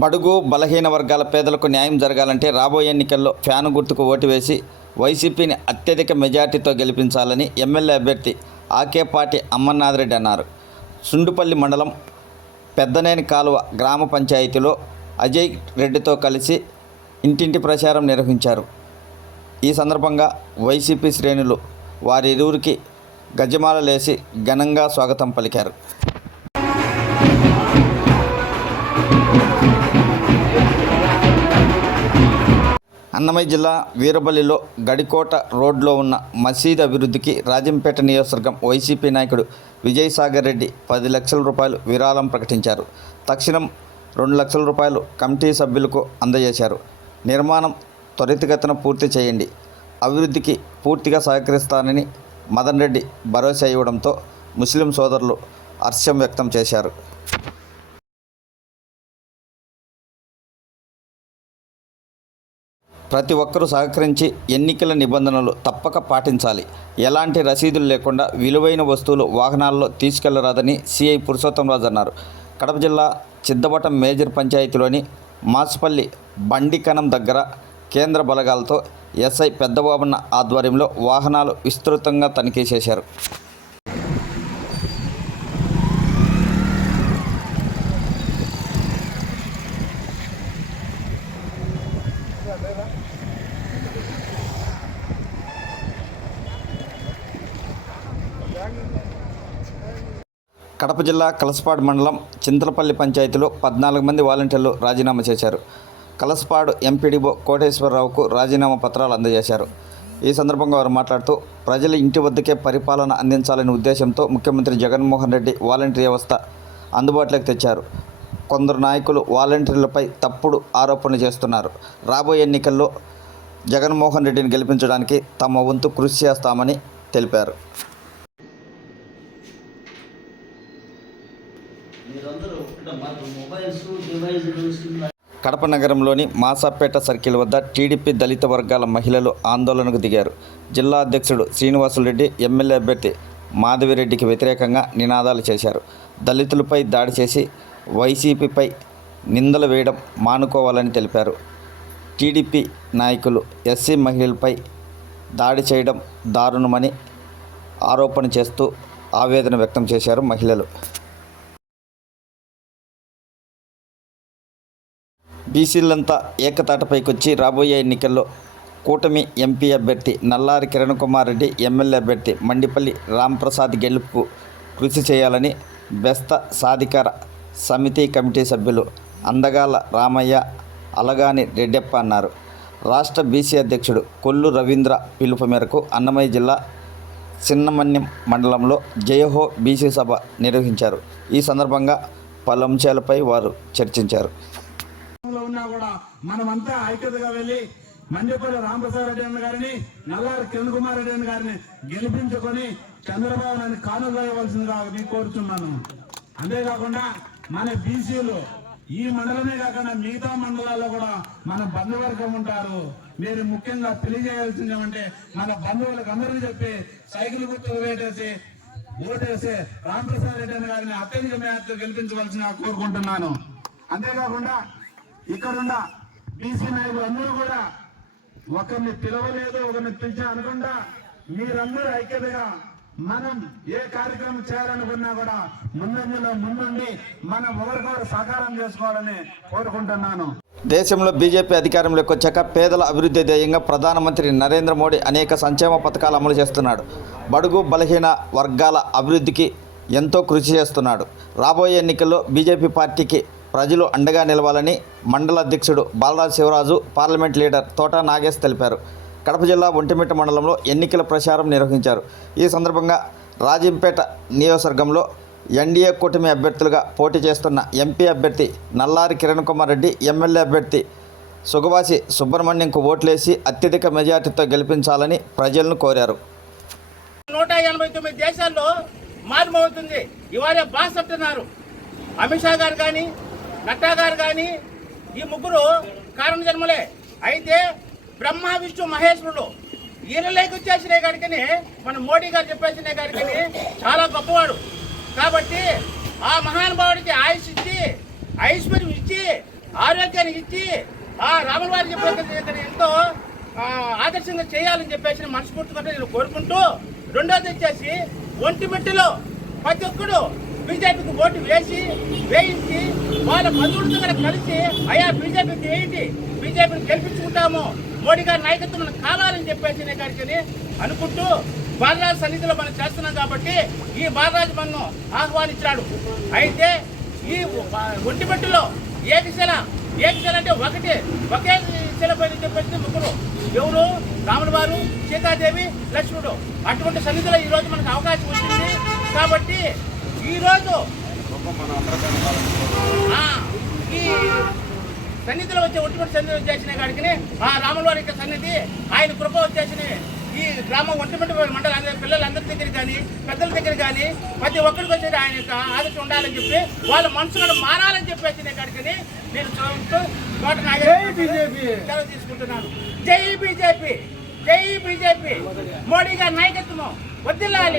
బడుగు బలహీన వర్గాల పేదలకు న్యాయం జరగాలంటే రాబోయే ఎన్నికల్లో ఫ్యాను గుర్తుకు ఓటు వేసి వైసీపీని అత్యధిక మెజార్టీతో గెలిపించాలని ఎమ్మెల్యే అభ్యర్థి ఆకేపాటి అమర్నాథరెడ్డి అన్నారు. సుండుపల్లి మండలం పెద్దనేని కాలువ గ్రామ పంచాయతీలో అజయ్ రెడ్డితో కలిసి ఇంటింటి ప్రచారం నిర్వహించారు. ఈ సందర్భంగా వైసీపీ శ్రేణులు వారిరువురికి గజమాలలేసి ఘనంగా స్వాగతం పలికారు. అన్నమయ్య జిల్లా వీరబల్లిలో గడికోట రోడ్లో ఉన్న మసీద్ అభివృద్ధికి రాజంపేట నియోజకవర్గం వైసీపీ నాయకుడు విజయసాగర్ రెడ్డి 10 లక్షల రూపాయలు విరాళం ప్రకటించారు. తక్షణం 2 లక్షల రూపాయలు కమిటీ సభ్యులకు అందజేశారు. నిర్మాణం త్వరితగతిన పూర్తి చేయండి, అభివృద్ధికి పూర్తిగా సహకరిస్తానని మదన్ రెడ్డి భరోసా ఇవ్వడంతో ముస్లిం సోదరులు హర్షం వ్యక్తం చేశారు. ప్రతి ఒక్కరూ సహకరించి ఎన్నికల నిబంధనలు తప్పక పాటించాలి. ఎలాంటి రసీదులు లేకుండా విలువైన వస్తువులు వాహనాల్లో తీసుకెళ్లరాదని సిఐ పురుషోత్తంరాజు అన్నారు. కడప జిల్లా చిద్దవటం మేజర్ పంచాయతీలోని మాసుపల్లి బండికనం దగ్గర కేంద్ర బలగాలతో ఎస్ఐ పెద్దబాబన్న ఆధ్వర్యంలో వాహనాలు విస్తృతంగా తనిఖీ చేశారు. కడప జిల్లా కలసపాడు మండలం చింతలపల్లి పంచాయతీలో 14 మంది వాలంటీర్లు రాజీనామా చేశారు. కలసపాడు ఎంపీడీఓ కోటేశ్వరరావుకు రాజీనామా పత్రాలు అందజేశారు. ఈ సందర్భంగా వారు మాట్లాడుతూ ప్రజల ఇంటి వద్దకే పరిపాలన అందించాలనే ఉద్దేశంతో ముఖ్యమంత్రి జగన్మోహన్ రెడ్డి వాలంటీర్ వ్యవస్థ అందుబాటులోకి తెచ్చారు. కొందరు నాయకులు వాలంటీర్లపై తప్పుడు ఆరోపణలు చేస్తున్నారు. రాబోయే ఎన్నికల్లో జగన్మోహన్ రెడ్డిని గెలిపించడానికి తమ వంతు కృషి చేస్తామని తెలిపారు. కడప నగరంలోని మాసాపేట సర్కిల్ వద్ద టీడీపీ దళిత వర్గాల మహిళలు ఆందోళనకు దిగారు. జిల్లా అధ్యక్షుడు శ్రీనివాసులరెడ్డి ఎమ్మెల్యే అభ్యర్థి మాధవిరెడ్డికి వ్యతిరేకంగా నినాదాలు చేశారు. దళితులపై దాడి చేసి వైసీపీపై నిందలు వేయడం మానుకోవాలని తెలిపారు. టీడీపీ నాయకులు ఎస్సీ మహిళలపై దాడి చేయడం దారుణమని ఆరోపణ చేస్తూ ఆవేదన వ్యక్తం చేశారు మహిళలు. బీసీలంతా ఏకతాటపైకొచ్చి రాబోయే ఎన్నికల్లో కూటమి ఎంపీ అభ్యర్థి నల్లారి కిరణ్ కుమార్ రెడ్డి, ఎమ్మెల్యే అభ్యర్థి మండిపల్లి రాంప్రసాద్ గెలుపుకు కృషి చేయాలని బెస్త సాధికార సమితి కమిటీ సభ్యులు అందగాల రామయ్య, అలగాని రెడ్డెప్ప అన్నారు. రాష్ట్ర బీసీ అధ్యక్షుడు కొల్లు రవీంద్ర పిలుపు మేరకు అన్నమయ్య జిల్లా చిన్నమన్యం మండలంలో జయహో బీసీ సభ నిర్వహించారు. ఈ సందర్భంగా పలు అంశాలపై వారు చర్చించారు. ఉన్నా కూడా మనమంతా ఐక్యతగా వెళ్ళి మండిపల్లి రాంప్రసాద్ రెడ్డి అన్న గారిని, నల్లారి కిరణ్ కుమార్ రెడ్డి అన్న గారిని గెలిపించుకొని చంద్రబాబు నాయుడు కానుగా ఇవ్వాల్సిందిగా నేను కోరుతున్నాను. అంతేకాకుండా మన బీసీలు ఈ మండలమే కాకుండా మిగతా మండలాల్లో కూడా మన బంధువర్గం ఉంటారు. మీరు ముఖ్యంగా తెలియజేయాల్సింది ఏమంటే మన బంధువులకు అందరికీ చెప్పి సైకిల్ గుర్తు ఓటేసి రాంప్రసాద్ రెడ్డి అన్న గారిని అత్యధిక మేరతో గెలిపించవలసిన కోరుకుంటున్నాను. అంతేకాకుండా ఇక్కడున్న బీసీ నాయకులు అందరూ కూడా ఒకరిని పిలవలేదు, ఒకరిని పిలిచా అనుకుండా మీరందరూ ఐక్యతగా మనం ఏ కార్యక్రమం చేయాలనుకున్నా కూడా ముందుండి మనం ఒకరికొకరు సహకారం చేసుకోవాలని కోరుకుంటున్నాను. దేశంలో బీజేపీ అధికారంలోకి వచ్చాక పేదల అభివృద్ధి ధ్యేయంగా ప్రధానమంత్రి నరేంద్ర మోడీ అనేక సంక్షేమ పథకాలు అమలు చేస్తున్నాడు. బడుగు బలహీన వర్గాల అభివృద్ధికి ఎంతో కృషి చేస్తున్నాడు. రాబోయే ఎన్నికల్లో బీజేపీ పార్టీకి ప్రజలు అండగా నిలవాలని మండల అధ్యక్షుడు బాలరాజు శివరాజు, పార్లమెంట్ లీడర్ తోట నాగేష్ తెలిపారు. కడప జిల్లా ఒంటిమిట్ట మండలంలో ఎన్నికల ప్రచారం నిర్వహించారు. ఈ సందర్భంగా రాజంపేట నియోజకవర్గంలో ఎన్డీఏ కూటమి అభ్యర్థులుగా పోటీ చేస్తున్న ఎంపీ అభ్యర్థి నల్లారి కిరణ్ కుమార్ రెడ్డి, ఎమ్మెల్యే అభ్యర్థి సుగవాసి సుబ్రహ్మణ్యంకు ఓట్లేసి అత్యధిక మెజార్టీతో గెలిపించాలని ప్రజలను కోరారు. 189 దేశాల్లో మార్మవుతుంది. ఇవాళ బాస్ అంటున్నారు. అమిత్ షా గారు కానీ, నడ్డా గారు కానీ ఈ ముగ్గురు కారణ జన్మలే. అయితే బ్రహ్మ విష్ణు మహేశ్వరుడు ఈయనలోకి వచ్చేసిన గారికి మన మోడీ గారు చెప్పేసిన గారికి చాలా గొప్పవాడు. కాబట్టి ఆ మహానుభావుడికి ఆయుష్ ఇచ్చి, ఐశ్వర్యం ఇచ్చి, ఆరోగ్యాన్ని ఇచ్చి ఆ రాముల వారి చెప్పిన ఎంతో ఆదర్శంగా చేయాలని చెప్పేసి మనస్ఫూర్తిగా నేను కోరుకుంటూ, రెండోది వచ్చేసి ఒంటిమిట్టలో ప్రతి ఒక్కడు బీజేపీకి ఓటు వేయించి వాళ్ళ బంధువులతో కలిసి అయ్యా బీజేపీకి వేయండి, బీజేపీని గెలిపించుకుంటాము, మోడీ గారి నాయకత్వం మనకు కావాలని చెప్పేసి నేను అనుకుంటూ బాలరాజు సన్నిధిలో మనం చేస్తున్నాం కాబట్టి ఈ బాలరాజు మనను ఆహ్వానించాడు. అయితే ఈ ఒంటిమిట్టలో ఏకశిల అంటే ఒకే శిల పైన చెప్పేసి ముగ్గురు, ఎవరు? రాముల వారు, సీతాదేవి, లక్ష్మణుడు. అటువంటి సన్నిధిలో ఈ రోజు మనకు అవకాశం వచ్చింది కాబట్టి ఈ రోజు ఈ సన్నిధిలో వచ్చే ఒంటిమిట్ట సన్నిధి వచ్చేసిన కాడికి ఆ రాముల వారి యొక్క సన్నిధి ఆయన కృప వచ్చేసిన ఈ గ్రామం ఒంటిమిట్ట మండల పిల్లలందరి దగ్గర కానీ పెద్దల దగ్గర కానీ ప్రతి ఒక్కరికి వచ్చేది ఆయన యొక్క ఆదర్శం ఉండాలని చెప్పి వాళ్ళ మనసులను మారాలని చెప్పేసి కాడికి నేను తోట సెలవు తీసుకుంటున్నాను. జై బీజేపీ, జై బీజేపీ, మోడీ గారి నాయకత్వం వర్ధిల్లాలి.